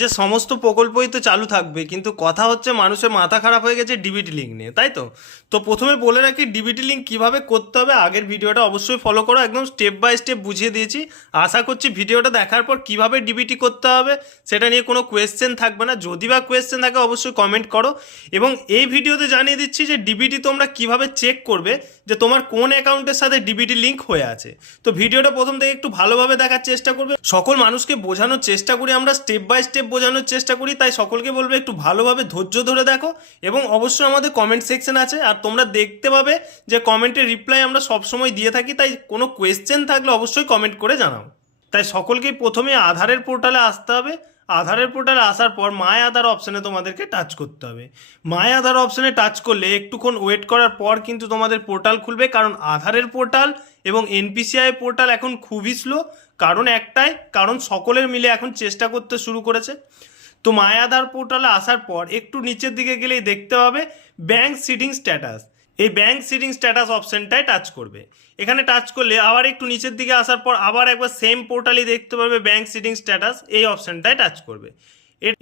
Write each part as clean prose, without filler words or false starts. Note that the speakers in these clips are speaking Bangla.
যে সমস্ত প্রকল্পই তো চালু থাকবে, কিন্তু কথা হচ্ছে মানুষের মাথা খারাপ হয়ে গেছে ডিবিটি লিঙ্ক নিয়ে, তাই তো। তো প্রথমে বলে রাখি ডিবিটি লিঙ্ক কীভাবে করতে হবে, আগের ভিডিওটা অবশ্যই ফলো করো, একদম স্টেপ বাই স্টেপ বুঝিয়ে দিয়েছি। আশা করছি ভিডিওটা দেখার পর কীভাবে ডিবিটি করতে হবে সেটা নিয়ে কোনো কোয়েশ্চেন থাকবে না। যদি বা কোয়েশ্চেন থাকে অবশ্যই কমেন্ট করো। এবং এই ভিডিওতে জানিয়ে দিচ্ছি যে ডিবিটি তোমরা কীভাবে চেক করবে যে তোমার কোন অ্যাকাউন্টের সাথে ডিবিটি লিঙ্ক হয়ে আছে। তো ভিডিওটা প্রথম থেকে একটু ভালোভাবে দেখার চেষ্টা করবে। সকল মানুষকে বোঝানোর চেষ্টা করি আমরা, স্টেপ বাই স্টেপ বোঝানোর চেষ্টা করি, তাই সকলকে বলবে একটু ভালোভাবে ধৈর্য ধরে দেখো। এবং অবশ্যই আমাদের কমেন্ট সেকশন আছে, আর তোমরা দেখতে পাবে যে কমেন্টের রিপ্লাই আমরা সবসময় দিয়ে থাকি, তাই কোনো কোয়েশ্চেন থাকলে অবশ্যই কমেন্ট করে জানাও। তাই সকলকেই প্রথমে আধারের পোর্টালে আসতে হবে। আধারের পোর্টালে আসার পর মাই আধার অপশানে তোমাদেরকে টাচ করতে হবে। মাই আধার অপশানে টাচ করলে একটুক্ষণ ওয়েট করার পর কিন্তু তোমাদের পোর্টাল খুলবে, কারণ আধারের পোর্টাল এবং এনপিসিআই পোর্টাল এখন খুবই স্লো। কারণ একটাই, কারণ সকলের মিলে এখন চেষ্টা করতে শুরু করেছে। তো মাই আধার পোর্টালে আসার পর একটু নিচের দিকে গেলেই দেখতে পাবে ব্যাঙ্ক সিডিং স্ট্যাটাস। এই ব্যাঙ্ক সিডিং স্ট্যাটাস অপশানটায় টাচ করবে। এখানে টাচ করলে আবার একটু নিচের দিকে আসার পর আবার একবার সেম পোর্টালই দেখতে পারবে ব্যাঙ্ক সিডিং স্ট্যাটাস, এই অপশানটায় টাচ করবে।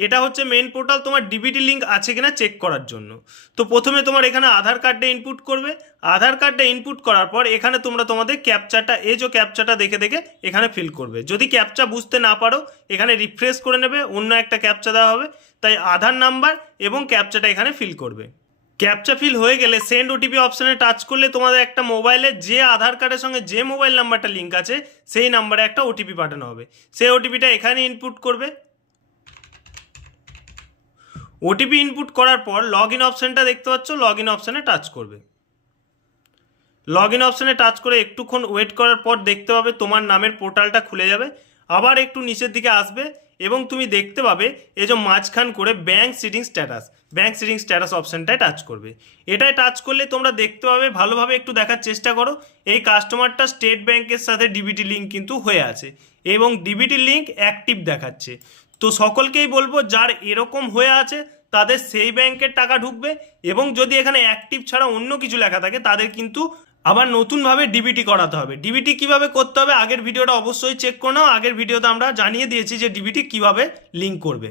এটা হচ্ছে মেন পোর্টাল তোমার ডিবিটি লিঙ্ক আছে কিনা চেক করার জন্য। তো প্রথমে তোমার এখানে আধার কার্ডটা ইনপুট করবে। আধার কার্ডটা ইনপুট করার পর এখানে তোমরা তোমাদের ক্যাপচাটা, এই যে ক্যাপচাটা দেখে দেখে এখানে ফিল করবে। যদি ক্যাপচা বুঝতে না পারো এখানে রিফ্রেশ করে নেবে, অন্য একটা ক্যাপচা দেওয়া হবে। তাই আধার নাম্বার এবং ক্যাপচাটা এখানে ফিল করবে। ক্যাপচা ফিল হয়ে গেলে সেন্ড ওটিপি অপশানে টাচ করলে তোমাদের একটা মোবাইলে যে আধার কার্ডের সঙ্গে যে মোবাইল নাম্বারটা লিঙ্ক আছে সেই নাম্বারে একটা ওটিপি পাঠানো হবে। সেই ওটিপিটা এখানে ইনপুট করবে। ওটিপি ইনপুট করার পর লগ ইন অপশানটা দেখতে পাচ্ছ, লগ ইন অপশানে টাচ করবে। লগ ইন অপশানে টাচ করে একটুক্ষণ ওয়েট করার পর দেখতে পাবে তোমার নামের পোর্টালটা খুলে যাবে। আবার একটু নিচের দিকে আসবে এবং তুমি দেখতে পাবে এই যে মাঝখান করে bank seeding status, bank seeding status অপশানটায় টাচ করবে। এটায় টাচ করলে তোমরা দেখতে পাবে, ভালোভাবে একটু দেখার চেষ্টা করো, এই কাস্টমারটা স্টেট ব্যাঙ্কের সাথে ডিবিটি লিঙ্ক কিন্তু হয়ে আছে এবং ডিবিটি লিঙ্ক অ্যাক্টিভ দেখাচ্ছে। তো সকলকেই বলবো যার এরকম হয়ে আছে তাদের সেই ব্যাংকের টাকা ঢুকবে, এবং যদি এখানে অ্যাক্টিভ ছাড়া অন্য কিছু লেখা থাকে তাদের কিন্তু আবার নতুনভাবে ডিবিটি করাতে হবে। ডিবিটি কিভাবে করতে হবে আগের ভিডিওটা অবশ্যই চেক করে নাও। আগের ভিডিওতে আমরা জানিয়ে দিয়েছি যে ডিবিটি কিভাবে লিঙ্ক করবে।